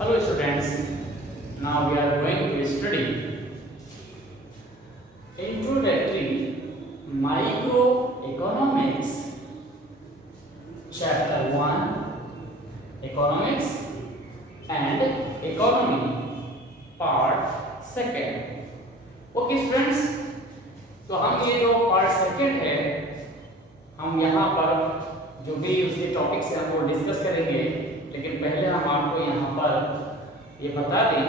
Hello students, now we are going to study Introductory Microeconomics, Chapter 1, Economics and Economy, Part 2. Okay students, तो हम ये जो Part 2 है, हम यहाँ पर जो भी उसके टॉपिक्स हैं वो डिस्कस करेंगे। लेकिन पहले हम आपको यहाँ पर ये बता दें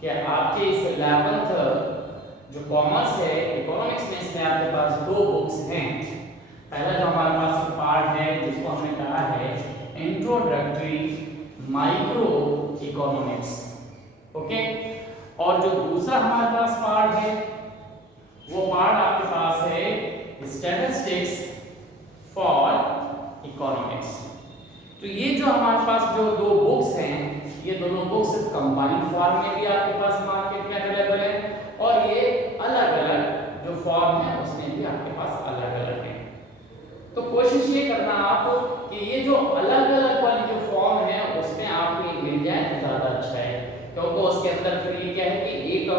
कि आपके इस 11th जो कॉमर्स है इकोनॉमिक्स में, इसमें आपके पास दो बुक्स हैं। पहला जो हमारे पास पार्ट है जिसको हमने कहा है इंट्रोडक्टरी माइक्रो इकोनॉमिक्स, ओके। और जो दूसरा हमारे पास पार्ट है वो पार्ट आपके पास है स्टैटिस्टिक्स फॉर इकोनॉमिक्स। तो ये जो हमारे पास जो दो बुक्स हैं, ये दोनों बुक्स कंबाइंड फॉर्म में भी आपके पास मार्केट में अवेलेबल है और ये अलग-अलग जो फॉर्म है उसमें भी आपके पास अलग-अलग है। तो कोशिश ये करना आप कि ये जो अलग-अलग वाली जो फॉर्म है उसमें आपको ये मिल जाए तो ज़्यादा अच्छा है, क्योंकि उसके अंदर फिर ये क्या है कि एक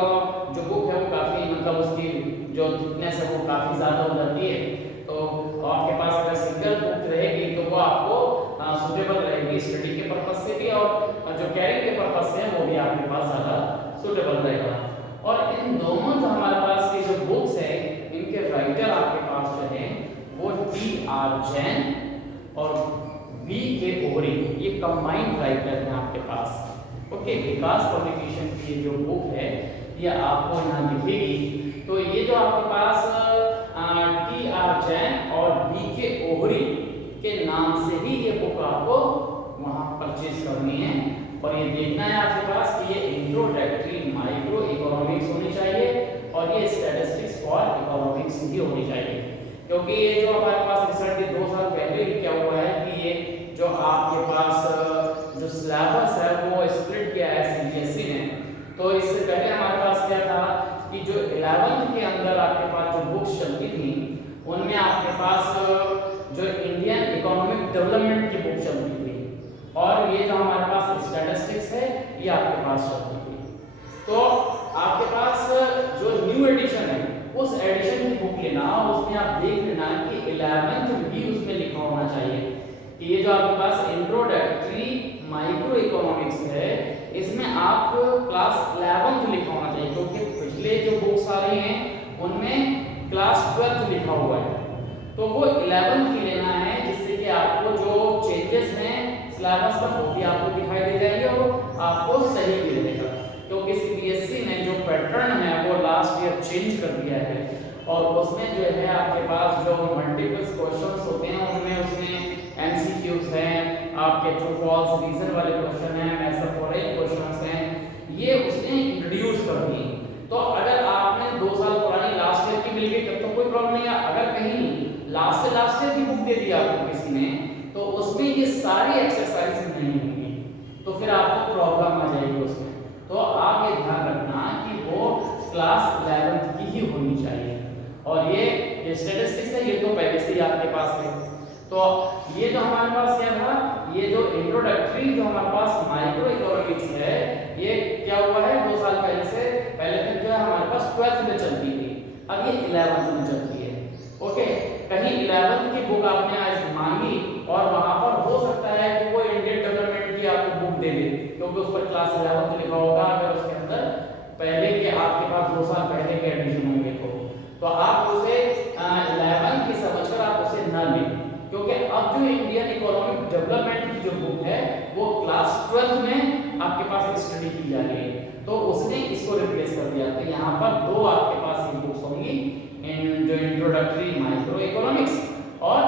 जो बुक है वो काफ़ी मतलब उसकी जो थिकनेस है वो काफ़ी ज़्यादा हो जाती है। तो आपके पास अगर सिंगल बुक रहेगी तो वो आपको सुटेबल रहेगी स्टडी के पर्पस से भी और जो कैरिंग के पर्पस से है वो भी आपके पास ज़्यादा सुटेबल रहेगा। और इन दोनों जो हमारे पास ये जो बुक्स है इनके राइटर आपके पास जो है वो T.R. जैन और V.K. ओहरी, ये कंबाइंड राइटर हैं आपके पास, ओके। विकास पब्लिकेशन की जो बुक है ये आपको यहाँ दिखेगी। तो ये जो आपके पास T.R. जैन और V.K. ओहरी के नाम से ही ये बुक आपको वहाँ परचेज करनी है और ये देखना है आपके पास कि ये इंट्रोडक्टरी माइक्रो इकोनॉमिक्स होनी चाहिए और ये स्टैटिस्टिक्स फॉर इकोनॉमिक्स ही होनी चाहिए। क्योंकि ये जो हमारे पास रिसर्च के 2 साल पहले ही क्या हुआ है कि ये जो आपके पास जो सिलेबस है वो स्प्लिट किया है CBSE ने। तो इससे पहले हमारे पास क्या था कि जो 11th के अंदर आपके पास जो बुक्स चलती थी उनमें आपके पास जो इंडियन इकोनॉमिक डेवलपमेंट की बुक चलती थी और ये जो हमारे पास स्टैटिस्टिक्स है ये आपके पास चलती थी। तो आपके पास जो न्यू एडिशन है उस एडिशन की बुक लेना, उसमें आप देख लेना कि 11th भी उसमें लिखा होना चाहिए कि ये जो आपके पास इंट्रोडक्टरी माइक्रो इकोनॉमिक्स है इसमें आप क्लास 11th लिखा होना चाहिए, क्योंकि पिछले जो बुक्स आ रही हैं उनमें क्लास 12th लिखा हुआ है। तो वो 11th की लेना है जिससे कि आपको जो चेंजेस हैं सिलेबस पर वो भी आपको दिखाई दे जाएंगे और आपको सही भी रहेगा। क्योंकि CBSE ने जो पैटर्न है वो लास्ट ईयर चेंज कर दिया है और उसमें जो है आपके पास जो मल्टीपल क्वेश्चंस होते हैं उनमें उसमें MCQs हैं, आपके ट्रू फॉल्स रीजन वाले क्वेश्चन हैं, मेथोडोलॉजी क्वेश्चंस हैं, ये उसने इंट्रोड्यूस कर दी। तो अगर आपने 2 साल पुरानी लास्ट ईयर की मिल गई तब तो कोई प्रॉब्लम नहीं है। अगर कहीं लास्ट ईयर की बुक दे दी आपको किसी ने तो उसमें ये सारी एक्सरसाइज नहीं होंगी, तो फिर आपको प्रॉब्लम आ जाएगी उसमें। तो आप ये ध्यान रखना कि वो क्लास 11th की ही होनी चाहिए। और ये स्टैटिस्टिक्स है ये तो पहले से ही आपके पास है। तो ये जो हमारे पास क्या था, ये जो इंट्रोडक्टरी जो हमारे पास माइक्रो इकोनॉमिक्स है ये क्या हुआ है 2 साल पहले तक जो है हमारे पास 12th में चलती थी, अब ये 11th में चलती है, ओके। कहीं 11th की बुक आपने आज मांगी और वहां पर हो सकता है कि वो इंडियन डेवलपमेंट की आपको बुक दे दे, क्योंकि उस पर क्लास 11th लिखा होगा। अगर उसके अंदर पहले के आपके पास 2 साल पहले के एडिशन होंगे तो आप उसे 11th की समझकर आप उसे न लें, क्योंकि अब जो इंडियन इकोनॉमिक डेवलपमेंट की जो बुक है वो क्लास 12th में आपके पास स्टडी की जा रही है, तो उसने इसको रिप्लेस कर दिया। तो यहाँ पर 2 आपके पास ये बुक्स होंगी, जो इंट्रोडक्टरी माइक्रो इकोनॉमिक्स और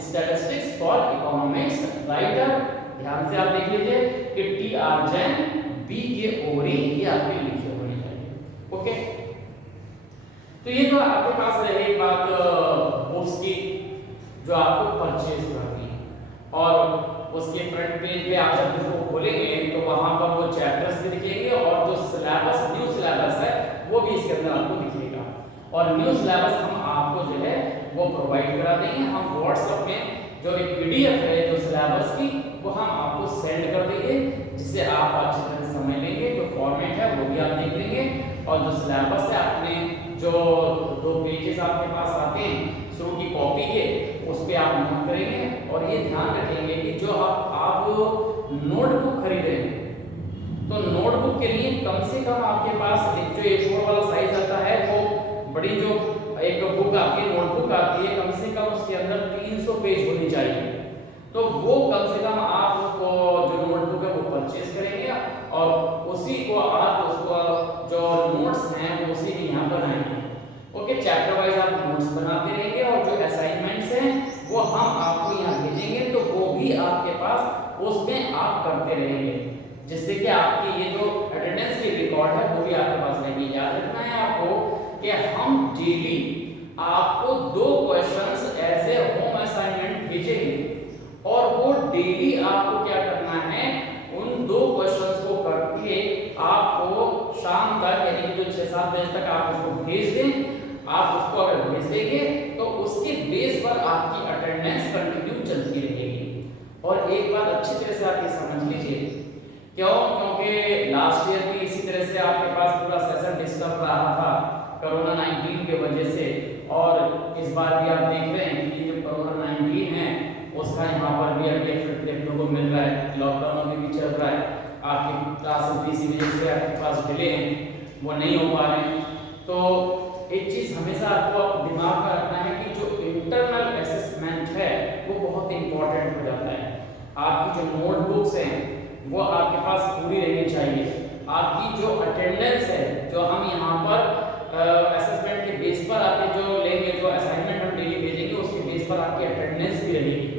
स्टैटिस्टिक्स फॉर इकोनॉमिक्स। राइटर ध्यान से आप देख लीजिए कि T.R. जैन, V.K. ओहरी, ये आपके लिखे होने चाहिए, ओके। तो ये तो आपके पास रही बात बुक्स की जो आपको परचेज करनी है और उसके फ्रंट पेज पे आप जब इसको खोलेंगे तो वहां पर वो चैप्टर्स भी दिखेंगे और जो सिलेबस न्यू सिलेबस है वो भी इसके अंदर आपको दिखेगा। और न्यू सिलेबस हम आपको जो है वो प्रोवाइड करा देंगे। हम व्हाट्सएप में जो एक PDF है जो सिलेबस की वो हम आपको सेंड कर देंगे, जिससे आप अच्छी तरह भी आप देख लेंगे, और जो सिलेबस है अपने जो 2 पेजेस आपके पास आते हैं शुरू की कॉपी के, उस पे आप नोट करेंगे। और ये ध्यान रखेंगे कि जो आप नोटबुक खरीदेंगे तो नोटबुक के लिए कम से कम आपके पास एक जो A4 वाला साइज आता है, वो बड़ी जो एक बुक आती है, नोटबुक आती है, कम से कम उसके अंदर 300 पेज होनी चाहिए। तो वो कम से कम आप वो जो नोटबुक है वो परचेज करेंगे, और उसी को आप उसको जो नोट्स हैं वो उसी में यहाँ बनाएंगे। ओके, चैप्टर वाइज आप नोट्स बनाते रहेंगे, और जो असाइनमेंट्स हैं वो हम आपको यहाँ भेजेंगे, तो वो भी आपके पास उसमें आप करते रहेंगे, जिससे कि आपकी ये जो अटेंडेंस की रिकॉर्ड है वो भी आपके पास रहेगी। याद रखना है आपको कि हम डेली आपको 2 questions as a home assignment भेजेंगे, और वो डेली आपको क्या करना है, उन 2 क्वेश्चंस को करके आपको शाम तक यानी कि जो 6-7 बजे तक आप उसको भेज दें। आप उसको अगर भेज देंगे तो उसके बेस पर आपकी अटेंडेंस कंटिन्यू चलती रहेगी। और एक बात अच्छी तरह से आप ये समझ लीजिए, क्योंकि लास्ट ईयर भी इसी तरह से आपके पास पूरा सेशन डिस्टर्ब रहा था कोरोना 19 की वजह से, और इस बार भी आप देख रहे हैं कि जो कोरोना 19 है उसका यहाँ पर भी अभी इफेक्ट देखने को मिल रहा है, लॉकडाउन अभी भी चल रहा है, आपकी क्लासेस भी इसी वजह से आपके पास डिले हैं, वो नहीं हो पा रहे हैं। तो एक चीज़ हमेशा आपको दिमाग में रखना है कि जो इंटरनल असेसमेंट है वो बहुत इंपॉर्टेंट हो जाता है। आपकी जो नोटबुक्स हैं वो आपके पास पूरी रहनी चाहिए, आपकी जो अटेंडेंस है जो हम यहाँ पर असेसमेंट के बेस पर आपके जो लेंगे, जो असाइनमेंट हम डेली भेजेंगे उसके बेस पर आपकी अटेंडेंस भी रहेगी,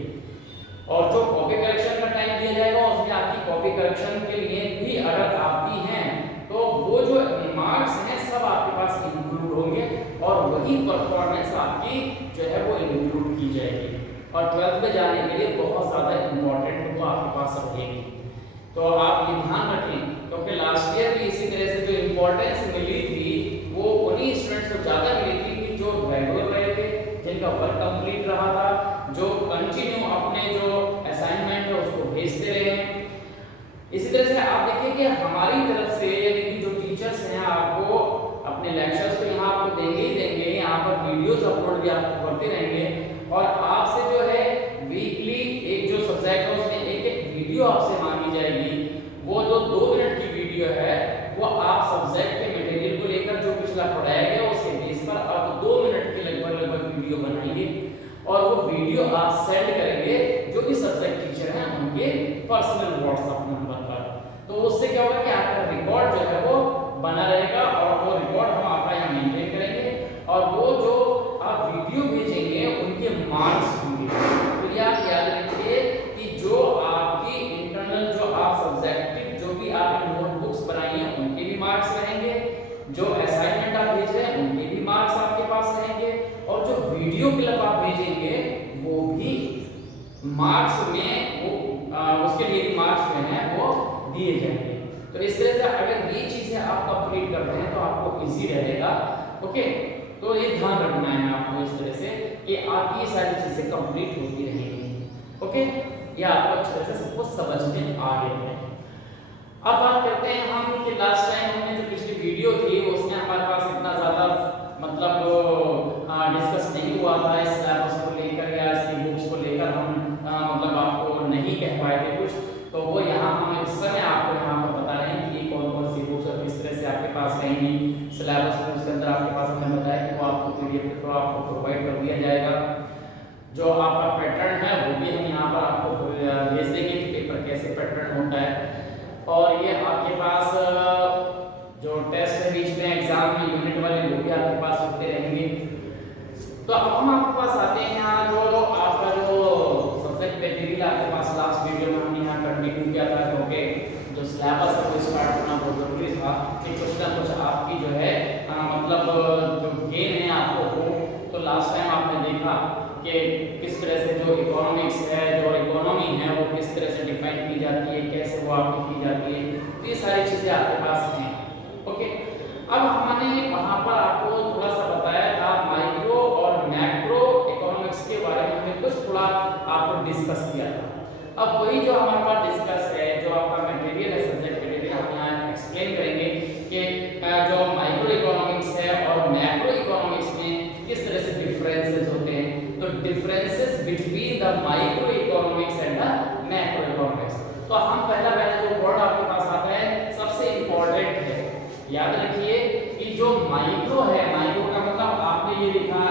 और जो कॉपी करेक्शन का टाइम दिया जाएगा उसमें आपकी कॉपी करेक्शन के लिए भी अगर आती हैं तो वो जो मार्क्स हैं सब आपके पास इंक्लूड होंगे, और वही परफॉर्मेंस आपकी जो है वो इंक्लूड की जाएगी, और 12th में जाने के लिए बहुत ज़्यादा इंपॉर्टेंट वो आपके पास रहेगी। तो आप ये ध्यान रखें, क्योंकि लास्ट ईयर भी इसी तरह से जो इम्पोर्टेंस मिली थी वो उन्हीं स्टूडेंट्स को ज़्यादा मिली थी कि जो रेगुलर रहे थे, जिनका वर्क कंप्लीट रहा था, जो कंटिन्यू अपने जो असाइनमेंट है उसको भेजते रहे। इसी तरह से आप देखिए कि हमारी तरफ से यानी कि जो टीचर्स हैं आपको अपने लेक्चर्स तो यहाँ आपको देंगे ही देंगे, यहाँ पर वीडियोस अपलोड भी आपको करते रहेंगे, और आपसे जो है वीकली एक जो सब्जेक्ट है उसमें एक वीडियो आपसे मांगी जाएगी। वो जो 2 मिनट की वीडियो है वो आप सब्जेक्ट के मटेरियल को लेकर जो पिछला पढ़ाया गया उसके बेस पर आप 2 मिनट की लगभग वीडियो बनाएंगे, और वो वीडियो आप सेंड करेंगे जो भी सब्जेक्ट टीचर हैं उनके पर्सनल व्हाट्सएप नंबर पर। तो उससे क्या होगा कि आपका रिकॉर्ड जो है वो बना रहेगा, और वो रिकॉर्ड हम आपका यहाँ मेंटेन करेंगे, और वो जो आप वीडियो भेजेंगे उनके मार्क्स होंगे। तो ये आप याद रखिए कि जो आपकी इंटरनल जो आप सब्जेक्टिव जो भी आपने नोटबुक्स बनाई हैं उनके भी मार्क्स रहेंगे, जो असाइनमेंट आप भेज रहे हैं उनके भी मार्क्स आपके पास रहेंगे, और जो वीडियो क्लिप आप भेजेंगे वो भी मार्क्स में वो उसके लिए भी मार्क्स जो हैं वो दिए जाएंगे। तो इस तरह से अगर ये चीजें आप कंप्लीट करते हैं तो आपको इजी रहेगा। ओके, तो ये ध्यान रखना है आपको इस तरह से कि आपकी ये सारी चीजें कंप्लीट होती रहेंगी। ओके, ये आपको अच्छी तरह से सब कुछ समझ में आ गया है। अब बात करते हैं हम कि लास्ट टाइम हमने जो पिछली वीडियो थी उसमें हमारे पास इतना ज़्यादा मतलब डिस्कस नहीं हुआ था इस सिलेबस को लेकर या इसकी बुक्स को लेकर, हम मतलब आपको नहीं कह पाए थे कुछ, तो वो यहाँ हम इस समय आपको यहाँ पर बता रहे हैं कि कौन कौन सी बुक्स और किस तरह से आपके पास रहेंगी। सिलेबस में उसके अंदर आपके पास हमने बताया कि वो आपको PDF के थ्रू आपको प्रोवाइड कर दिया जाएगा। जो आपका पैटर्न है वो भी हम यहाँ पर आपको भेज देंगे कि पेपर कैसे पैटर्न होता है, और ये आपके पास जो टेस्ट है बीच में एग्जाम में यूनिट वाले वो भी आपके पास होते रहेंगे। तो अब हम आपके पास आते हैं यहाँ जो आपका जो सब्जेक्ट मटेरियल आपके पास लास्ट वीडियो में हमने यहाँ कंटिन्यू किया था, क्योंकि जो सिलेबस है वो स्टार्ट होना बहुत जरूरी था कि कुछ ना कुछ आपकी जो है मतलब जो गेन है आपको हो। तो लास्ट टाइम आपने देखा कि किस तरह से जो इकोनॉमिक्स है, जो इकोनॉमी है वो किस तरह से डिफाइन की जाती है, कैसे वो आपकी की जाती है, तो ये सारी चीज़ें आपके पास हैं। ओके, अब हमने वहाँ पर आपको थोड़ा सा बताया था माइक्रो और मैक्रो इकोनॉमिक्स के बारे में, हमने कुछ थोड़ा आपको डिस्कस किया था। अब वही जो हमारे पास डिस्कस है, जो आपका मटेरियल है सब्जेक्ट मटेरियल, हम यहाँ एक्सप्लेन करेंगे कि differences between the microeconomics and the macroeconomics। तो हम पहला जो वर्ड आपके पास आता है सबसे इंपॉर्टेंट है, याद रखिए कि जो माइक्रो है, माइक्रो का मतलब आपने ये लिखा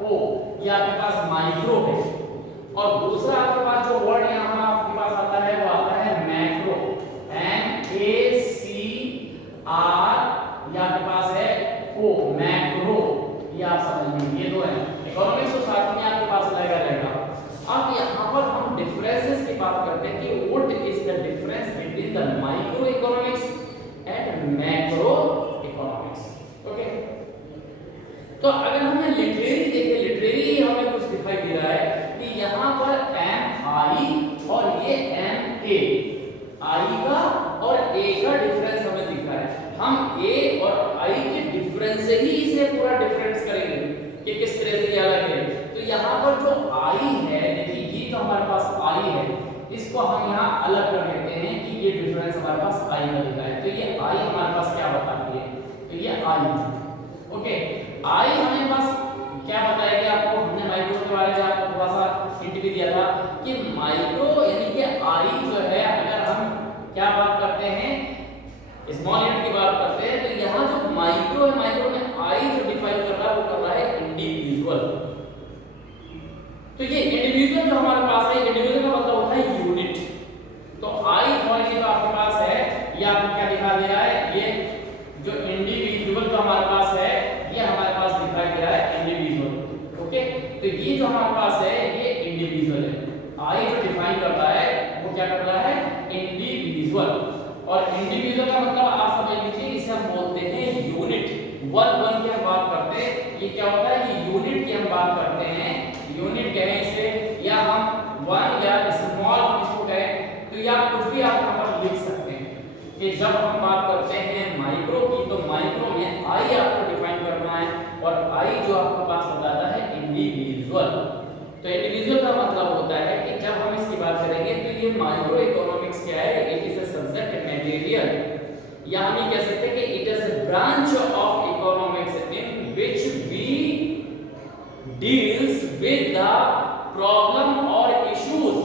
MICRO, ये आपके पास माइक्रो है। और दूसरा आपके पास जो वर्ड यहाँ आपके पास आता है वो आता है मैक्रो, MACR, ये आपके पास है O, मैक्रो, ये आप समझ लीजिए, ये दो है। इकोनॉमिक्स तो साथ में आपके पास रहेगा। अब यहाँ पर हम डिफरेंसेस की बात करते हैं कि what is the difference between the micro economics and macro economics. Okay, तो अगर हमें लिटरेरी देखें, लिटरेरी हमें कुछ दिखाई दे रहा है कि यहाँ पर MI और ये MA, I का और A का डिफरेंस हमें दिख रहा है। हम A और I के डिफरेंस से ही इसे पूरा डिफरेंस करेंगे कि किस तरह से ये अलग है। तो यहाँ पर जो I है, देखिए ये जो हमारे पास I है, इसको हम यहाँ अलग कर लेते हैं कि ये डिफरेंस हमारे पास I का लिखा है। तो ये I हमारे पास क्या बताती है, तो ये I है। ओके, I हमें पास क्या बताएगी आपको, हमने माइक्रो के बारे में आपको थोड़ा सा हिंट भी दिया था कि माइक्रो यानी कि I जो है, अगर हम क्या बात करते हैं, स्मॉल यूनिट की बात करते हैं, तो यहाँ जो माइक्रो है, माइक्रो में I जो डिफाइन कर रहा है वो कर रहा है इंडिविजुअल। तो ये इंडिविजुअल जो हमारे पास है, इंडिविजुअल का मतलब होता है यूनिट। तो I और ये जो आपके पास है, ये आपको क्या दिखा दे रहा है, ये जो इंडिविजुअल जो हमारे पास है, ये हमारे पास दिखाई दे रहा है इंडिविजुअल। ओके, तो ये जो हमारे पास है ये इंडिविजुअल है। I जो डिफाइन करता है वो क्या कर रहा है, इंडिविजुअल। और इंडिविजुअल का मतलब आप समझ लीजिए, इसे हम बोलते हैं यूनिट। वन की हम बात करते हैं, ये क्या होता है कि यूनिट की हम बात करते हैं, यूनिट कहें इसे, या हम वन या स्मॉल इसको कहें, तो या कुछ भी आप यहाँ पर लिख सकते हैं कि जब हम बात करते हैं माइक्रो की, तो माइक्रो में I आपको डिफाइन करना है और I जो आपके पास बताता है इंडिविजुअल। तो इंडिविजुअल का मतलब होता है कि जब हम इसकी बात करेंगे तो ये माइक्रो इकोनॉमिक्स क्या है, it is a subject material, या हम ये कह सकते हैं कि it is a branch of economics in which we deals with the problem और इश्यूज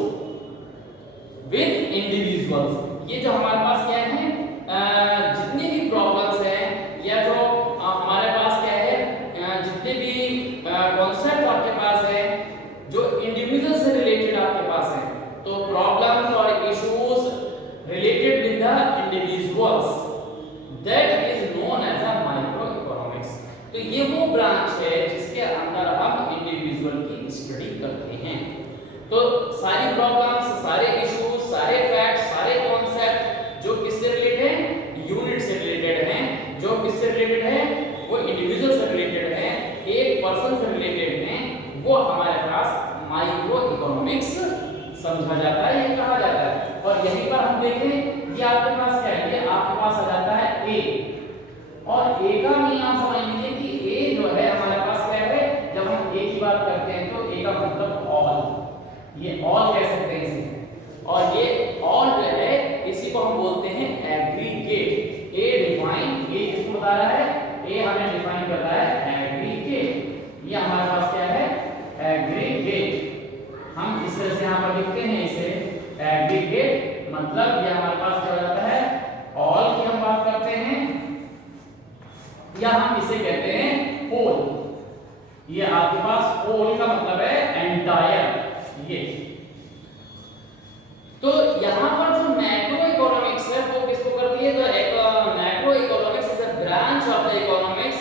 विद इंडिविजुअल्स। ये जो हमारे पास क्या है, जितनी भी प्रॉब्लम्स हैं या जो हमारे पास क्या है, जितने भी कॉन्सेप्ट आपके पास है जो इंडिविजुअल से रिलेटेड आपके पास है, तो प्रॉब्लम्स और issues related with the individuals, that is known as a micro economics. तो ये वो ब्रांच है जिसके अंदर हम इंडिविजुअल की स्टडी करते हैं। तो सारी प्रॉब्लम्स, सारे इश्यूज, सारे फैक्ट्स, सारे कॉन्सेप्ट जो किससे रिलेटेड हैं, यूनिट से रिलेटेड हैं। जो किससे रिलेटेड है, वो इंडिविजुअल से रिलेटेड है, एक पर्सन से रिलेटेड हैं, वो हमारे पास माइक्रो इकोनॉमिक्स समझा जाता है, ये कहा जाता है। और यहीं पर हम देखें, ये आपके पास क्या है, ये आपके पास आ जाता है ए, और ए का मीनिंग आप समझ लीजिए कि ए जो है हमारे पास क्या है, जब हम ए की बात करते हैं तो ए का मतलब ऑल, ये ऑल कह सकते हैं इसे। और ये ऑल जो है इसी को हम बोलते हैं एग्रीगेट। ए डिफाइन, ए किसको बता रहा है, ए हमें डिफाइन कर रहा है एग्रीगेट। ये हमारे पास क्या है, एग्रीगेट। हम इस तरह से यहाँ पर लिखते हैं इसे एग्रीगेट, मतलब ये हमारे पास क्या हो जाता है, ऑल की हम बात करते हैं, या हम इसे कहते हैं होल। ये आपके पास होल का मतलब है एंटायर। ये तो यहाँ पर जो मैक्रो इकोनॉमिक्स है वो किसको करती है, तो macro economics is a branch of the economics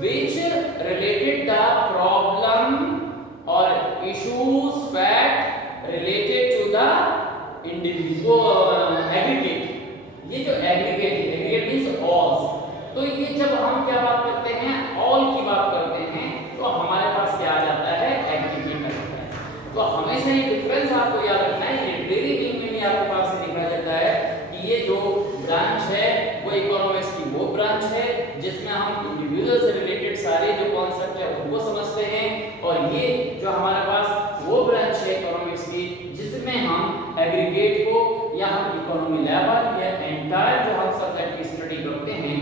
which related the problem और issues fact related to the individual aggregate. ये जो एग्रीगेट मींस ऑल। तो ये जब हम क्या बात करते हैं, ऑल की बात करते हैं, तो हमारे पास क्या आ जाता है, एग्रीगेट आता है। तो हमेशा ये डिफरेंस आपको याद रखना है। लिटरेरी मीनिंग में भी आपके पास लिखा जाता है कि ये जो ब्रांच है वो इकोनॉमिक्स की वो ब्रांच है जिसमें हम इंडिविजुअल से रिलेटेड सारे जो कॉन्सेप्ट है उनको समझते हैं, और ये जो हमारे पास वो ब्रांच है इकोनॉमिक्स की जिसमें हम एग्रीगेट को या हम इकोनॉमी लेवल या एंटायर जो हम सब्जेक्ट की स्टडी करते हैं,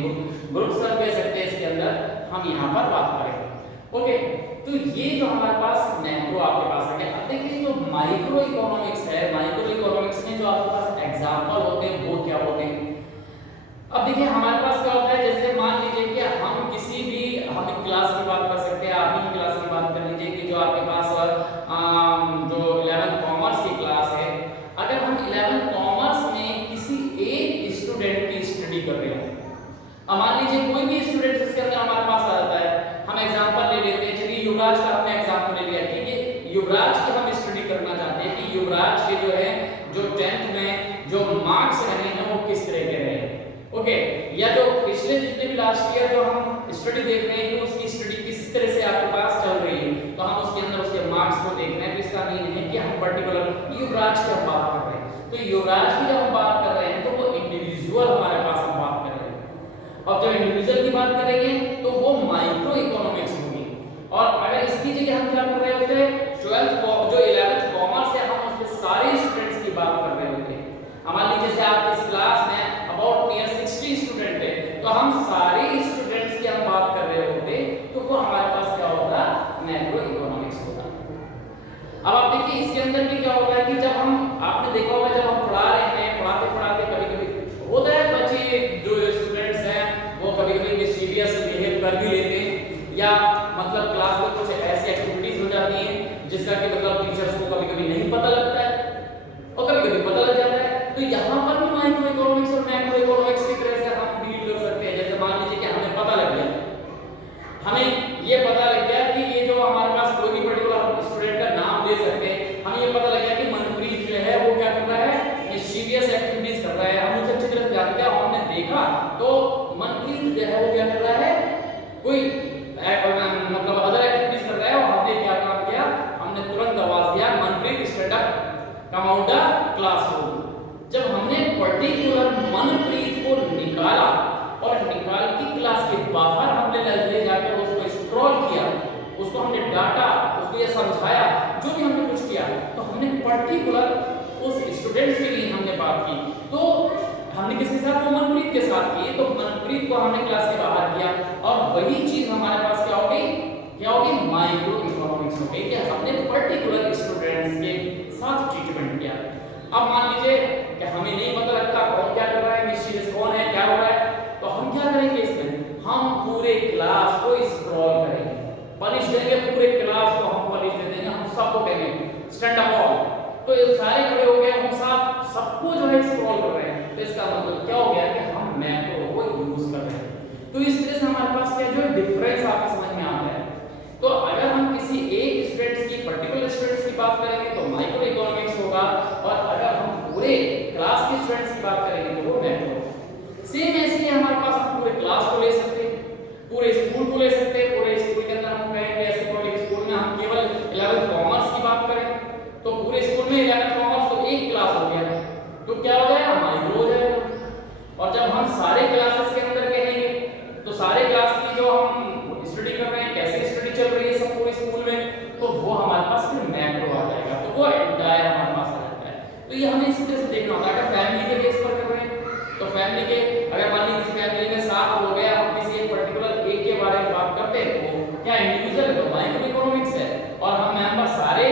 ग्रुप सब कह सकते हैं, इसके अंदर हम यहाँ पर बात करेंगे। ओके, तो ये जो हमारे पास मैक्रो आपके पास आ गया। अब देखिए जो माइक्रो इकोनॉमिक्स है, माइक्रो इकोनॉमिक्स में जो आपके पास एग्जांपल होते हैं वो क्या होते हैं। अब देखिए हमारे पास क्या होता है, जैसे मान लीजिए कि हम किसी भी हम क्लास की बात कर सकते हैं, आप ही क्लास की बात कर लीजिए कि जो आपके पास जो 11th कॉमर्स की क्लास है, अगर हम 11th कॉमर्स में किसी एक स्टूडेंट की स्टडी कर रहे हैं, अब मान लीजिए कोई भी स्टूडेंट जिसके अंदर हमारे पास आ जाता है, हम एग्जांपल ले लेते हैं, चलिए युवराज का हमने एग्जांपल ले लिया, ठीक है, युवराज की हम स्टडी करना चाहते हैं कि युवराज के जो है जो 10th में जो मार्क्स रहे हैं वो किस तरह के रहे। ओके, या जो पिछले जितने भी लास्ट ईयर जो हम स्टडी देख रहे हैं कि उसकी स्टडी किस तरह से आपके पास चल रही है, तो हम उसके अंदर उसके मार्क्स को देख रहे हैं। तो इसका मीन है कि हम पर्टिकुलर युवराज की हम बात कर रहे हैं, तो युवराज की जब हम बात कर रहे हैं तो वो इंडिविजुअल हमारे पास हम बात कर रहे हैं, और जब इंडिविजुअल की बात करेंगे तो वो माइक्रो इकोनॉमिक्स होगी। और अगर इसकी जगह हम क्या कर रहे होते हैं, 12th जो 11th कॉमर्स है हम उसके सारे स्टूडेंट्स की बात कर रहे होते हैं। मान लीजिए जैसे आप इस क्लास में अबाउट नियर 60 स्टूडेंट है, तो हम सारे स्टूडेंट्स की हम बात कर रहे होते, तो वो हमारे पास क्या होता, मैक्रो इकोनॉमिक्स होता। अब आप देखिए इसके अंदर भी क्या होता है कि जब हम, आपने देखा होगा जब हम पढ़ा रहे हैं, पढ़ाते पढ़ाते कभी-कभी होता है बच्चे जो स्टूडेंट्स हैं वो कभी-कभी मिसचीवियस बिहेव कर भी लेते हैं, या मतलब क्लास में कुछ ऐसी एक्टिविटीज हो जाती हैं जिसका कि मतलब टीचर्स को कभी-कभी नहीं पता लगता है और कभी-कभी पता लग जाता है। तो यहाँ पर भी माइक्रो इकोनॉमिक्स और मैक्रो इकोनॉमिक्स की तरह से हम डील कर सकते हैं। जैसे मान लीजिए कि हमें पता लग गया, हमें ये पता लग गया कि ये जो हमारे पास कोई भी पर्टिकुलर स्टूडेंट का नाम ले सकते हैं, हमें ये पता लग गया कि मनप्रीत जो है वो क्या कर रहा है, मिसचीवियस एक्टिविटीज कर रहा है, हम उसे अच्छी तरह से जानते हैं, हमने देखा तो मनप्रीत जो है वो क्या कर रहा है, कोई मतलब अदर एक्टिविटीज कर रहा है, और हमने क्या काम किया, हमने तुरंत आवाज दिया Manpreet stand up, come out the classroom. जब हमने पर्टिकुलर मनप्रीत को निकाला और निकाल के क्लास के बाहर हमने ले जाकर उसको स्क्रॉल किया, उसको हमने डाटा, उसको ये समझाया, जो भी हमने कुछ किया, तो हमने पर्टिकुलर उस स्टूडेंट्स के लिए हमने बात की। तो हमने किसके साथ, वो मनप्रीत के साथ की, तो मनप्रीत को हमने क्लास के बाहर किया, और वही चीज हमारे पास क्या होगी, क्या होगी, माइक्रो इकोनॉमिक्स हो गई कि हमने पर्टिकुलर स्टूडेंट्स के साथ ट्रीटमेंट किया। अब मान लीजिए कि हमें नहीं पता लगता कौन क्या कर रहा है, मिसचीवियस कौन है, क्या हो रहा है, तो हम क्या करेंगे, इसमें हम पूरे क्लास को स्क्रॉल करेंगे, पनिश देंगे, पूरे क्लास को हम पनिश दे देंगे, हम सबको कहेंगे स्टैंड अप ऑल, तो ये सारे खड़े हो गए, हम सब सबको जो है स्क्रॉल कर रहे हैं। तो इसका मतलब क्या हो गया कि हम मैक्रो को यूज कर रहे हैं। तो इस तरह से हमारे पास क्या जो डिफरेंस आपको समझ में आता है। तो अगर हम किसी एक स्टूडेंट्स की, पर्टिकुलर स्टूडेंट्स की बात करेंगे तो माइक्रो इकोनॉमिक्स होगा, और अगर हम पूरे क्लास के स्टूडेंट्स की बात करेंगे तो वो मैक्रो। सेम ऐसे ही हमारे पास हम पूरे क्लास को ले सकते हैं, पूरे स्कूल को ले सकते हैं, पूरे स्कूल के अंदर हम कहेंगे ऐसे कोई स्कूल में हम केवल 11th कॉमर्स की बात करें तो पूरे स्कूल में 11th कॉमर्स तो एक क्लास हो गया, तो क्या हो जाएगा, माइक्रो हो जाएगा। और जब हम सारे क्लासेस के अंदर कहेंगे तो सारे क्लास की जो हम स्टडी कर रहे हैं, कैसे स्टडी चल रही है सब पूरे स्कूल में, तो वो हमारे पास फिर मैक्रो आ जाएगा, तो वो एंटायर हमारे पास आ जाता है। तो ये हमें इसी तरह से देखना होता है। अगर फैमिली के बेस पर कर रहे हैं तो फैमिली के, अगर मान लीजिए फैमिली में 7 लोग हैं, हम किसी एक पर्टिकुलर एक के बारे में बात करते हैं तो क्या इंडिविजुअल है, तो माइक्रो इकोनॉमिक्स है, और हम मेंबर सारे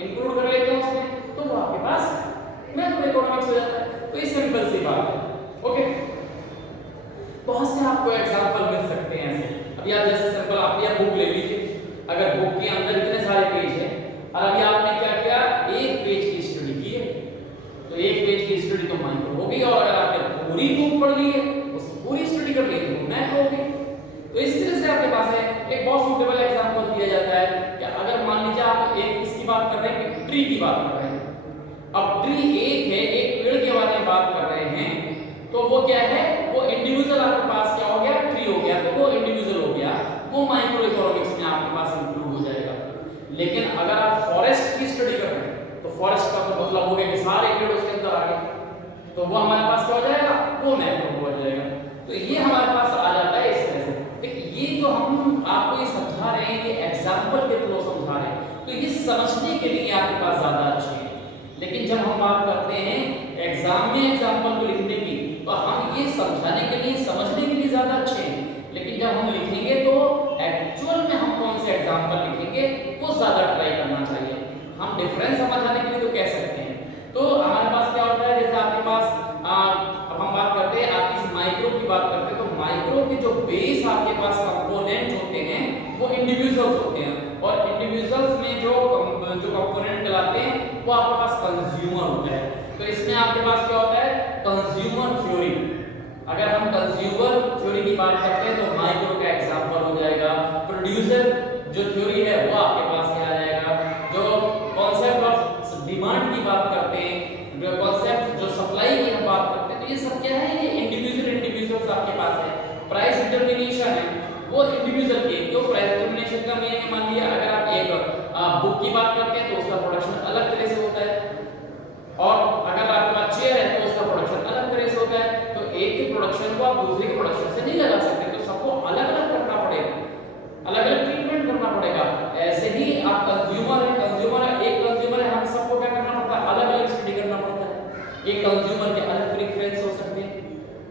इंक्लूड कर लेते हैं उसमें, तो वो आपके पास मैक्रो इकोनॉमिक्स हो जाता है। तो ये सिंपल सी बात है। ओके, बहुत से आपको एग्जांपल मिल सकते हैं ऐसे। अब यार जैसे सिंपल आप ये बुक ले लीजिए, अगर बुक के अंदर इतने सारे पेज हैं और अभी आपने क्या किया, एक पेज की स्टडी की है, तो एक पेज की स्टडी तो माइक्रो हो गई, और अगर आपने पूरी बुक पढ़ ली है, उसकी पूरी स्टडी कर ली है तो मैक्रो हो गई। तो इस तरह से आपके पास है एक बहुत सूटेबल एग्जांपल दिया जाता है कि अगर मान लीजिए आप एक किसकी बात कर रहे हैं, एक ट्री की बात कर रहे हैं। अब ट्री एक है, एक पेड़ के बारे में बात कर रहे हैं, तो वो क्या है, वो इंडिविजुअल आपके पास क्या हो गया, ट्री हो गया, तो वो इंडिविजुअल हो गया, वो माइक्रो इकोनॉमिक्स में आपके पास इंक्लूड हो जाएगा। लेकिन अगर आप फॉरेस्ट की स्टडी कर रहे हैं तो फॉरेस्ट का तो मतलब हो गया कि सारे पेड़ उसके अंदर आ गए, तो वो हमारे पास क्या हो जाएगा, वो मैक्रो हो जाएगा। तो ये हमारे पास आ जाता है इस तरह से। ये जो हम आपको ये समझा रहे हैं, ये एग्जांपल के थ्रू समझा रहे हैं, तो ये समझने के लिए आपके पास ज्यादा अच्छी है। लेकिन जब हम बात करते हैं एग्जाम में एग्जांपल को लिखने की, तो हम ये समझाने के लिए, समझने के लिए ज्यादा अच्छे हैं, लेकिन जब हम लिखेंगे तो एक्चुअल में हम कौन से एग्जांपल लिखेंगे वो ज्यादा ट्राई करना चाहिए। हम डिफरेंस समझाने के लिए तो कह सकते हैं। तो हमारे पास क्या होता है, जैसे आपके पास अब हम बात करते हैं, आप इस माइक्रो की बात करते हैं, तो माइक्रो के जो बेस आपके पास कंपोनेंट होते हैं वो इंडिविजुअल्स होते हैं, और इंडिविजुअल्स में जो कंपोनेंट कहलाते हैं वो आपके पास कंज्यूमर होता है। तो इसमें आपके पास क्या होता है, कंज्यूमर थ्योरी। अगर हम कंज्यूमर थ्योरी की बात करते हैं तो माइक्रो का एग्जांपल हो जाएगा। प्रोड्यूसर जो थ्योरी है वो आपके पास आ जाएगा। जो कॉन्सेप्ट ऑफ डिमांड की बात करते हैं, जो कॉन्सेप्ट जो सप्लाई की हम बात करते हैं, तो ये सब क्या है, ये इंडिविजुअल्स आपके पास है। प्राइस डिटरमिनेशन है वो इंडिविजुअल की, क्यों प्राइस डिटरमिनेशन का मीनिंग मान लिया, अगर आप एक बुक की बात करते हैं तो उसका प्रोडक्शन अलग तरह से होता है, और अगर आपके पास चेयर है तो उसका प्रोडक्शन अलग तरह से होता है। तो एक के प्रोडक्शन को आप दूसरे के प्रोडक्शन से नहीं लगा सकते, तो सबको अलग अलग करना पड़ेगा, अलग अलग ट्रीटमेंट करना पड़ेगा। ऐसे ही आप कंज्यूमर है, एक कंज्यूमर है, हम सबको क्या करना पड़ता है, अलग अलग स्टडी करना पड़ता है। एक कंज्यूमर के अलग प्रेफरेंस हो सकते हैं।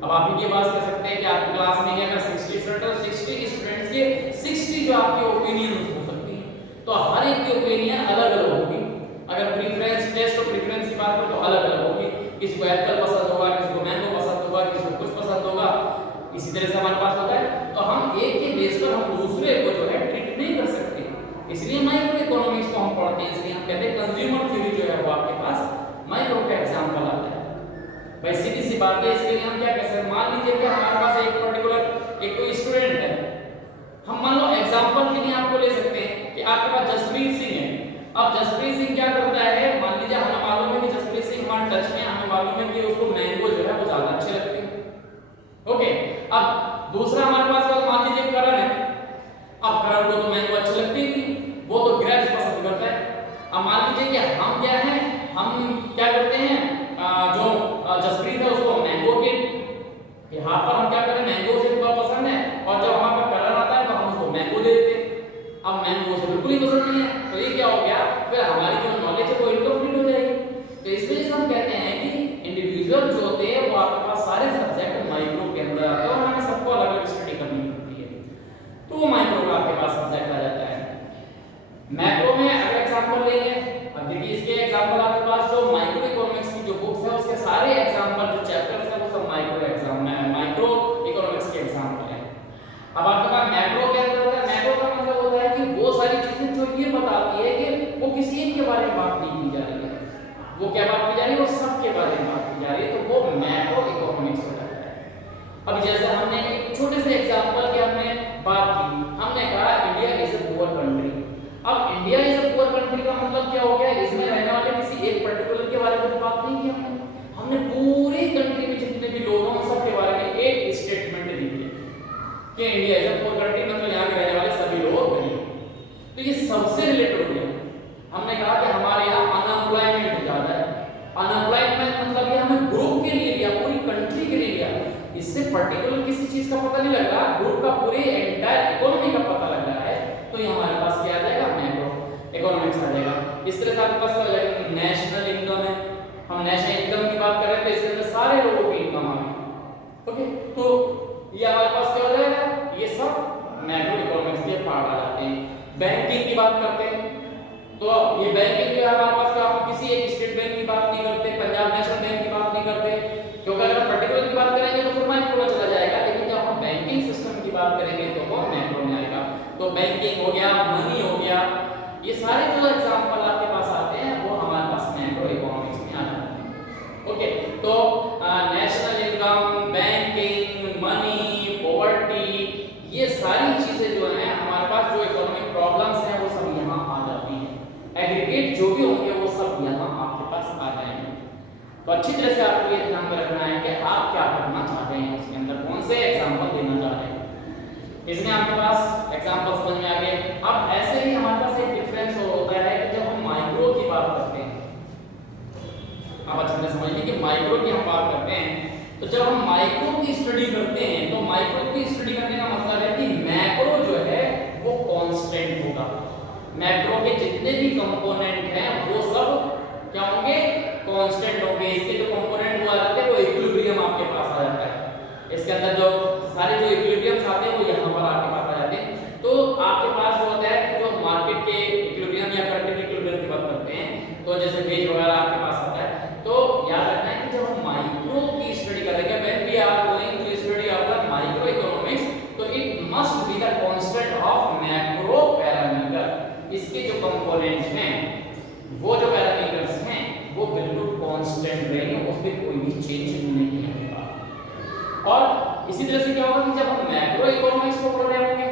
अब आप ये बात कर सकते हैं कि आपकी क्लास में अगर 60 स्टूडेंट है तो 60 स्टूडेंट्स के 60 जो आपके ओपिनियन हो सकती है, तो हर एक की ओपिनियन अलग अलग होगी। अगर प्रेफरेंस टेस्ट और प्रेफरेंस की बात करें तो अलग अलग होगी, किसी को एप्पल पसंद होगा, किसी को मैंगो पसंद होगा, किसी को कुछ पसंद होगा। इसी तरह से हमारे पास होता है, तो हम एक के बेस पर हम दूसरे को जो है ट्रीट नहीं कर सकते, इसलिए माइक्रो इकोनॉमिक्स को हम पढ़ते हैं। इसलिए हम कहते हैं कंज्यूमर थ्योरी जो है वो आपके पास माइक्रो का एग्जांपल आता है। भाई सीधी सी बात है, इसके लिए हम क्या कर सकते हैं, मान लीजिए कि हमारे पास एक पर्टिकुलर एक कोई स्टूडेंट है, हम मान लो एग्जांपल के लिए आपको ले सकते हैं कि आपके पास जसप्रीत सिंह है। अब जसप्रीत सिंह क्या करता है, मान लीजिए हमें मालूम है कि जसप्रीत सिंह हमारे टच में, हमें मालूम है कि उसको मैंगो जो है वो ज्यादा अच्छे लगते हैं। ओके, अब दूसरा हमारे पास मान लीजिए करण है। अब करण को तो मैंगो अच्छे लगते ही नहीं, वो तो ग्रेप्स पसंद करता है। अब मान लीजिए कि हम क्या हैं, हम क्या करते हैं, जो जसप्रीत है उसको मैंगो के यहाँ पर हम क्या करें, मैंगो से पसंद है, और जब हमारे पास कलर आता है तो हम उसको मैंगो दे देते हैं। अब मैंगो से बिल्कुल ही पसंद नहीं है, तो ये क्या हो गया, फिर हमारी जो नॉलेज है वो इनकम्प्लीट हो जाएगी। तो इस वजह से हम कहते हैं कि इंडिविजुअल जो होते हैं वो आपके पास सारे सब्जेक्ट माइक्रो के अंदर आते हैं, और हमें सबको अलग अलग स्टडी करनी होती है, तो वो माइक्रो का आपके पास सब्जेक्ट आ जाता है। मैक्रो में अगर एग्जांपल लेंगे, अब देखिए इसके एग्जांपल आपके पास जो माइक्रो इकोनॉमिक्स की जो बुक्स है उसके सारे एग्जांपल जो चैप्टर्स है वो सब माइक्रो इकोनॉमिक्स के एग्जांपल है। अब आपके पास मैक्रो के अंदर होता है, मैक्रो का मतलब होता है कि वो सारी चीजें जो ये बताती है कि वो किसी एक के बारे में बात नहीं की जा रही है, वो क्या बात की जा रही है, वो सब के बारे में बात की जा रही है, तो वो मैक्रो इकोनॉमिक्स हो जाता है। अब जैसे हमने एक छोटे से एग्जांपल की हमने बात की, हमने कहा India is a poor country. अब India is a poor country का मतलब क्या हो गया, इसमें रहने वाले किसी एक पर्टिकुलर के बारे में बात नहीं की हमने पूरी कंट्री में जितने भी लोग हैं सब के बारे में एक स्टेटमेंट दी है कि India is a poor country, मतलब यहाँ के रहने वाले सभी लोग गरीब। तो ये सबसे रिलेटेड हो गया। हमने कहा कि हमारे यहाँ अनएम्प्लॉयमेंट ज्यादा है, अनएम्प्लॉयमेंट मतलब ये हमें ग्रुप के लिए लिया, पूरी कंट्री के लिए लिया, इससे पर्टिकुलर किसी चीज का पता नहीं लग रहा, ग्रुप का पूरे एंटायर इकोनॉमी का पता लग रहा है, तो ये हमारे पास क्या आ जाएगा, मैक्रो इकोनॉमिक्स आ जाएगा। इस तरह से आपके पास नेशनल इनकम है, हम नेशनल इनकम की बात कर रहे हैं तो इसके अंदर सारे लोगों की इनकम आ गई। ओके, तो ये हमारे पास क्या हो जाएगा, ये सब मैक्रो इकोनॉमिक्स के पार्ट आ जाते हैं। बैंकिंग की बात करते हैं तो ये बैंकिंग के हमारे पास क्या, हम किसी एक स्टेट बैंक की बात नहीं करते, पंजाब नेशनल बैंक की बात नहीं करते, क्योंकि अगर पर्टिकुलर की बात करेंगे तो फिर माइक्रो में चला जाएगा, लेकिन जब हम बैंकिंग सिस्टम की बात करेंगे तो वो मैक्रो में आएगा। तो बैंकिंग हो गया, मनी हो गया, ये सारे जो एग्जांपल आपके पास आते हैं वो हमारे पास मैक्रो इकोनॉमिक्स में आ जाते हैं। ओके, तो national income, banking, money, poverty, ये सारी चीजें जो हैं हमारे पास जो इकोनॉमिक प्रॉब्लम्स हैं वो सब यहाँ आ जाती हैं। एग्रीगेट जो भी होंगे वो सब यहाँ आपके पास आ जाएंगे। तो अच्छी तरह से आपको ये ध्यान में रखना है कि आप क्या करना चाहते हैं, उसके अंदर कौन से एग्जांपल देना चाह रहे हैं। इसमें आपके पास एग्जांपल समझ में आ गए। अब ऐसे ही हमारे पास एक डिफरेंस होता है कि जब हम माइक्रो की बात करते हैं, आप अच्छे से समझिए कि माइक्रो की हम बात करते हैं, तो जब हम माइक्रो की स्टडी करते हैं तो माइक्रो की स्टडी करने का मतलब है कि मैक्रो जो है वो कांस्टेंट होगा, मैक्रो के जितने भी कंपोनेंट हैं वो सब क्या होंगे, कांस्टेंट होंगे। इसके जो कंपोनेंट हुआ जाते हैं वो इक्विलिब्रियम आपके पास आ जाता है, इसके अंदर जो सारे जो इक्विलिब्रियम्स आते हैं वो यहाँ पर आपके पास आ जाते हैं। तो आपके पास जो होता है तो जैसे वेज वगैरह आपके पास आता है, तो याद रखना है कि जब हम माइक्रो की स्टडी करेंगे, when we are going to study about micro economics, तो it must be the constant of macro parameter. इसके जो कंपोनेंट हैं, वो जो पैरामीटर्स हैं, वो बिल्कुल कांस्टेंट रहेंगे, उसमें कोई भी चेंज नहीं होगा। और इसी तरह से क्या होगा कि जब हम मैक्रो इकोनॉमिक्स को पढ़ रहे होंगे,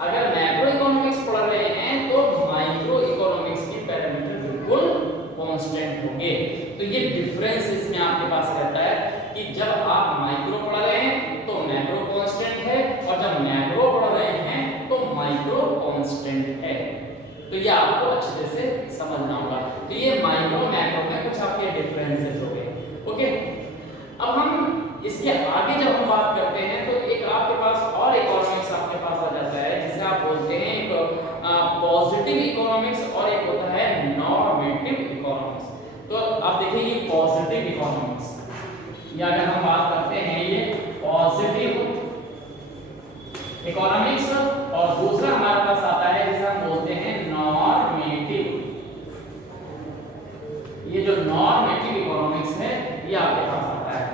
अगर मैक्रो इकोनॉमिक्स पढ़ रहे हैं तो माइक्रो इकोनॉमिक्स के पैरामीटर बिल्कुल कांस्टेंट होंगे। तो ये डिफरेंस इसमें आपके पास रहता है कि जब आप माइक्रो पढ़ रहे हैं तो मैक्रो कांस्टेंट है, और जब मैक्रो पढ़ रहे हैं तो माइक्रो कांस्टेंट है। तो ये आपको अच्छे तरह से समझना होगा। तो ये माइक्रो मैक्रो में कुछ आपके डिफरेंसेस हो गए। ओके, अब हम इसके आगे जब हम बात करते हैं तो एक आपके पास और इकोनॉमिक्स आपके पास आ जाता है, जिसे आप बोलते हैं एक पॉजिटिव इकोनॉमिक्स, और एक होता है नॉर्मेटिव इकोनॉमिक्स। तो आप देखिए ये पॉजिटिव इकोनॉमिक्स, या अगर हम बात करते हैं ये पॉजिटिव इकोनॉमिक्स, और दूसरा हमारे पास आता है जिसे हम बोलते हैं नॉर्मेटिव। ये जो नॉर्मेटिव इकोनॉमिक्स है ये आपके पास आता है।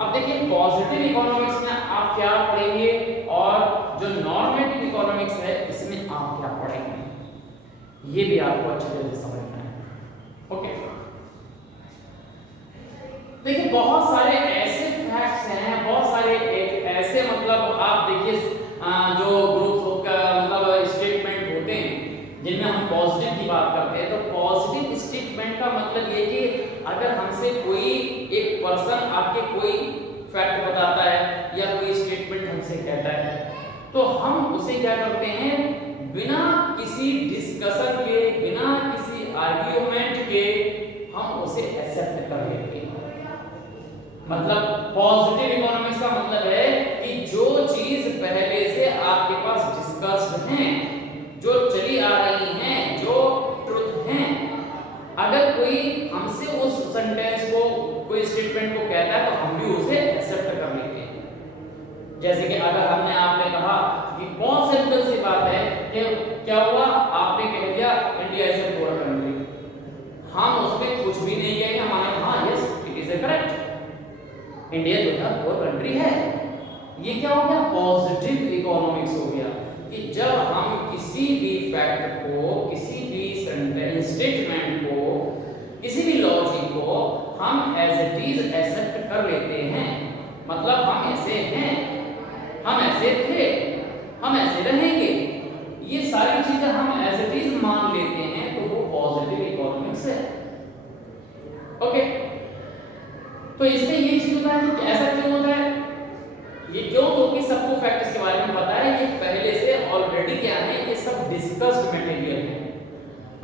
अब देखिए पॉजिटिव इकोनॉमिक्स में आप क्या पढ़ेंगे, और जो नॉर्मेटिव इकोनॉमिक्स है इसमें आप क्या पढ़ेंगे, ये भी आपको अच्छे तरह से समझना है। ओके, देखिए बहुत सारे ऐसे फैक्ट्स हैं, बहुत सारे एक ऐसे मतलब आप देखिए जो ग्रुप्स का मतलब स्टेटमेंट होते हैं जिनमें हम पॉजिटिव की बात करते हैं। तो पॉजिटिव स्टेटमेंट का मतलब ये कि अगर हमसे कोई एक पर्सन आपके कोई फैक्ट बताता है या कोई स्टेटमेंट हमसे कहता है, तो हम उसे क्या करते हैं, बिना किसी डिस्कशन के, बिना किसी आर्ग्यूमेंट के हम उसे एक्सेप्ट कर लेते हैं। मतलब पॉजिटिव इकोनॉमिक्स का मतलब है कि जो चीज पहले से आपके पास डिस्कस्ड हैं, जो चली आ रही हैं, जो ट्रुथ हैं, अगर कोई हमसे उस सेंटेंस को, कोई स्टेटमेंट को कहता है तो हम भी उसे एक्सेप्ट कर लेते हैं। जैसे कि अगर हमने आपने कहा कि बहुत सिंपल सी बात है कि क्या हुआ, आपने कह दिया India is a poor country, हम उसमें कुछ भी नहीं कहेंगे, हमारे हाँ yes it is A correct, India जो है पुअर कंट्री है। ये क्या हो गया, पॉजिटिव इकोनॉमिक्स हो गया कि जब हम किसी भी फैक्ट को, किसी भी सेंटेंस स्टेटमेंट को, किसी भी लॉजिक को हम एज इट इज एक्सेप्ट कर लेते हैं। मतलब हम ऐसे हैं, हम ऐसे थे, हम ऐसे रहेंगे, ये सारी चीजें हम एज इट इज मान लेते हैं, तो वो पॉजिटिव इकोनॉमिक्स है। ओके, तो इसमें ये चीज होता है कि ऐसा क्यों होता है, ये क्यों, क्योंकि सबको फैक्ट्स के बारे में पता है, ये पहले से ऑलरेडी क्या है, ये सब डिस्कस्ड मटेरियल है।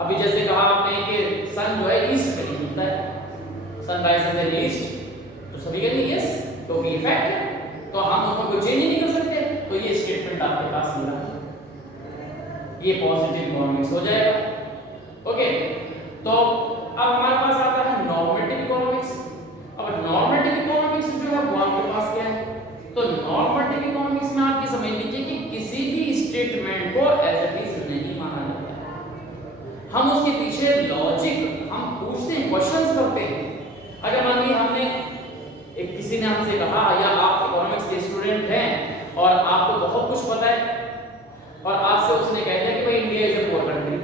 अभी जैसे कहा आपने कि सन जो है ईस्ट में निकलता है, सन राइजेस इन ईस्ट, तो सभी के लिए यस, क्योंकि ये फैक्ट है, तो हम उसमें कोई चेंज नहीं कर सकते। तो ये स्टेटमेंट आपके पास मिला, ये पॉजिटिव इकोनॉमिक्स हो जाएगा। ओके, तो अब हमारे पास आता है नॉर्मेटिव इकोनॉमिक्स। अब नॉर्मेटिव इकोनॉमिक्स जो है वो आपके पास क्या है, तो नॉर्मेटिव इकोनॉमिक्स में आप ये समझ लीजिए कि किसी भी स्टेटमेंट को एज इट इज नहीं माना जाता है, हम उसके पीछे लॉजिक हम पूछते हैं, क्वेश्चंस करते हैं। अगर मान लीजिए हमने एक किसी ने हमसे कहा, या आप इकोनॉमिक्स के स्टूडेंट हैं और आपको बहुत कुछ पता है, और आपसे उसने कह दिया कि भाई India is a poor country,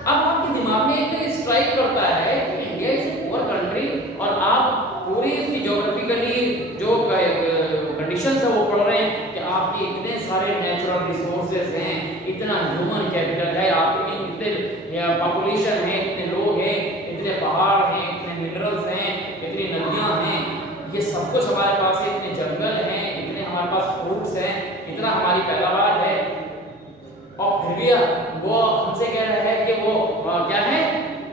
अब आपके दिमाग में एक स्ट्राइक करता है कि India is a poor country, और आप पूरी इसकी ज्योग्राफिकली जो कंडीशंस है वो पढ़ रहे हैं कि आपके इतने सारे नेचुरल रिसोर्सेज हैं, इतना ह्यूमन कैपिटल है, आपकी इतने पॉपुलेशन है, इतने लोग हैं, इतने पहाड़ हैं, इतने मिनरल्स हैं, इतनी नदियां हैं, ये सब कुछ हमारे पास है, इतने जंगल हैं, इतने हमारे पास फ्रूट्स हैं, इतना हमारी पैदावार है, और फिर भी वो हमसे कह रहा है कि वो क्या है,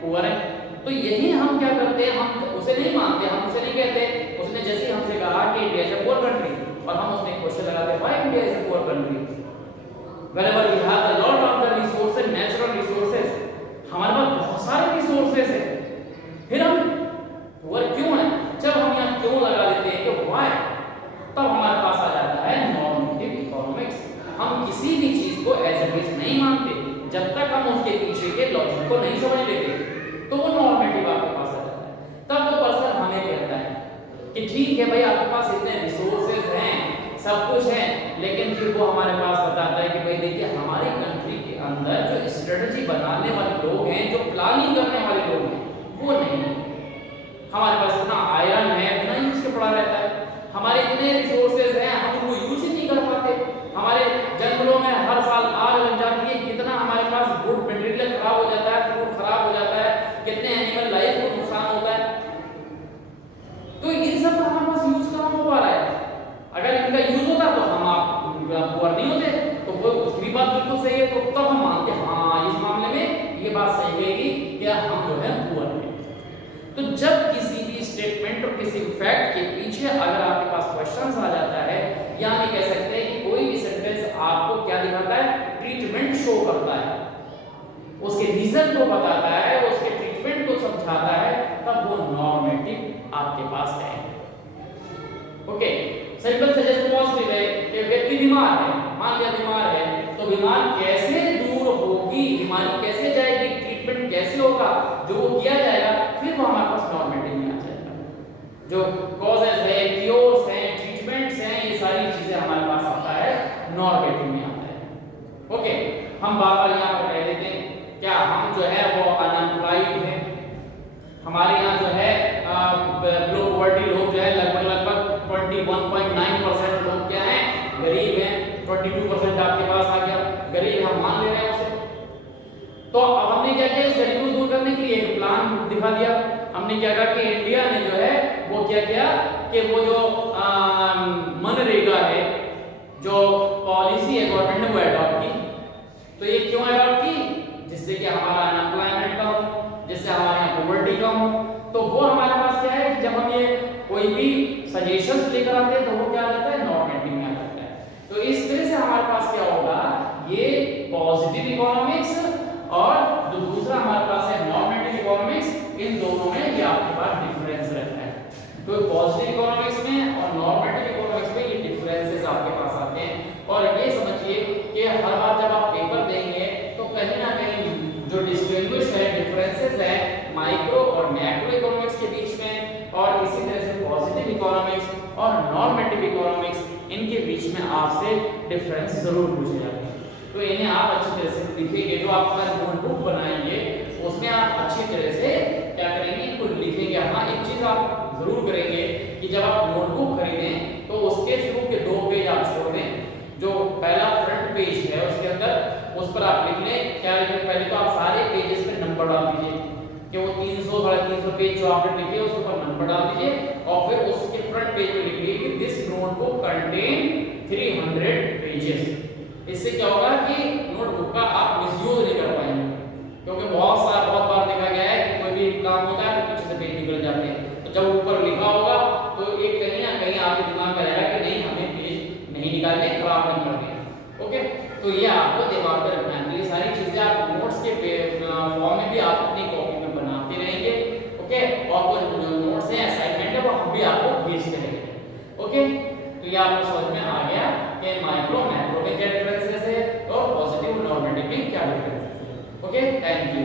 पुअर है। तो यही हम क्या करते हैं, हम उसे नहीं मानते, हम उसे नहीं कहते। उसने जैसे हमसे कहा कि India is a poor country, और हम उसमें क्वेश्चन लगाते हैं why India is a poor country, whenever we have the lot of the resources, natural resources, हमारे पास बहुत सारे रिसोर्सेज हैं, फिर हम पुअर क्यों हैं। जब हम यहाँ क्यों लगा देते हैं कि व्हाई, तब हमारे पास आ जाता है नॉर्मेटिव इकोनॉमिक्स। हम किसी भी चीज को एज इट इज नहीं मानते, जब तक हम उसके उसके पीछे के लॉजिक को नहीं समझ लेते तो वो नॉर्मेटिव आपके पास आ जाता है। तब वो पर्सन हमें कहता है कि ठीक है भाई आपके पास इतने रिसोर्सेज हैं, सब कुछ है, लेकिन फिर वो हमारे पास बताता है कि भाई देखिए हमारी कंट्री के अंदर जो स्ट्रेटजी बनाने वाले लोग हैं, जो प्लानिंग करने वाले लोग हैं, वो नहीं है। हमारे पास इतना आयरन है, इतना यूज के पड़ा रहता है, हमारे इतने रिसोर्सेज हैं, हम उनको यूज ही नहीं कर पाते। हमारे जंगलों में हर साल आग लग जाती है, कितना हमारे पास गुड मटेरियल खराब हो जाता है, फूड खराब हो जाता है, कितने एनिमल लाइफ को नुकसान होता है। तो इन सब का हमारे पास यूज कहाँ हो पा रहा है? अगर इनका यूज होता तो हम आप पुअर नहीं होते, तो वो उसकी बात बिल्कुल सही है। तो तब हम मानते हाँ इस मामले में ये बात सही कहेगी कि हम जो है पुअर हैं। तो जब किसी भी स्टेटमेंट और किसी फैक्ट के पीछे अगर आपके पास क्वेश्चंस आ जाता है, या हम कह सकते हैं कि कोई भी सेंटेंस आपको क्या दिखाता है, ट्रीटमेंट शो करता है, उसके रीजन को बताता है, उसके ट्रीटमेंट को समझाता है, तब वो नॉर्मेटिव आपके पास है। ओके, सिंपल से जैसे पॉजिटिव है कि व्यक्ति बीमार है, मान लिया बीमार है, तो बीमार कैसे दूर होगी, बीमारी कैसे जाएगी, ट्रीटमेंट कैसे होगा, जो वो किया जाएगा, फिर वो हमारे पास नॉर्मेटिव में आ जाएगा। जो कॉजेज है, क्योर्स हैं, ट्रीटमेंट्स हैं, ये सारी चीजें हमारे पास आता है, नॉर्मेटिव में आता है। ओके, हम बार-बार यहाँ पर कह देते हैं क्या हम जो है वो अनएम्प्लॉयड हैं, हमारे यहाँ जो है बिलो पॉवर्टी लोग जो है लगभग 21.9% लोग क्या हैं, गरीब हैं। 22% आपके पास आ गया गरीब, हम मान ले रहे हैं उसे। तो अब हमने क्या किया, इस गरीबी को दूर करने के लिए एक प्लान दिखा दिया। हमने क्या कहा कि इंडिया ने जो है वो क्या किया कि वो जो मनरेगा है, जो पॉलिसी है गवर्नमेंट ने वो एडॉप्ट की। तो ये क्यों एडॉप्ट की? जिससे कि हमारा अनएम्प्लॉयमेंट कम हो, जिससे हमारे यहाँ पॉवर्टी कम हो। तो वो हमारे पास क्या है कि जब हम ये कोई भी सजेशंस लेकर आते हैं तो वो क्या आ जाता है, नॉर्मेटिव में आ जाता है। तो इस तरह से हमारे पास क्या होगा, ये पॉजिटिव इकोनॉमिक्स और जो दूसरा हमारे पास है नॉर्मेटिव इकोनॉमिक्स, इन दोनों में ये आपके पास डिफरेंस रहता है। तो पॉजिटिव इकोनॉमिक्स में और नॉर्मेटिव इकोनॉमिक्स में ये डिफरेंसेस आपके पास आते हैं। और ये समझिए कि हर बार जब आप पेपर देंगे तो कहीं ना कहीं जो डिस्टिंग्विश है, डिफरेंसेस है माइक्रो और मैक्रो इकोनॉमिक्स के बीच में, और इसी तरह से पॉजिटिव इकोनॉमिक्स और नॉर्मेटिव इकोनॉमिक्स, इनके बीच में आपसे डिफरेंस जरूर पूछे जाते हैं। तो इन्हें आप अच्छी तरह से लिखेंगे, जो आप अपना नोटबुक बनाएंगे उसमें आप अच्छी तरह से क्या करेंगे, इनको लिखेंगे। हाँ, एक चीज आप जरूर करेंगे कि जब आप नोटबुक खरीदें तो उसके शुरू के 2 पेज आप छोड़ दें। जो पहला फ्रंट पेज है उसके अंदर उस पर आप लिख लें, क्या लिखें, पहले तो आप सारे पेजेस पे नंबर डाल दीजिए कि वो 300 350 पेज जो आपने लिखे उस पर नंबर डाल दीजिए, और फिर उसके फ्रंट पेज पे लिखिए कि दिस नोटबुक कंटेन 300 पेजेस। इससे क्या होगा कि नोटबुक का आप मिसयूज नहीं कर पाएंगे, क्योंकि बहुत बार देखा गया है कि कोई भी काम होता है तो पीछे से पेज निकल जाते हैं। तो जब ऊपर लिखा होगा तो एक कहीं ना कहीं आपके दिमाग में रहेगा कि नहीं, हमें पेज नहीं निकालने, खराब नहीं करने। ओके, तो ये आपको दिमाग में रखना है। ये सारी चीजें आप नोट्स के फॉर्म में भी आप अपनी कॉपी में बनाते रहेंगे। ओके, और जो नोट्स हैं, असाइनमेंट है, वो हम भी आपको भेजते रहेंगे। ओके, तो ये आपको समझ में आ गया कि माइक्रो मैक्रो में क्या डिफरेंसेस है और पॉजिटिव नॉर्मेटिव में क्या डिफरेंसेस है। Okay, thank you.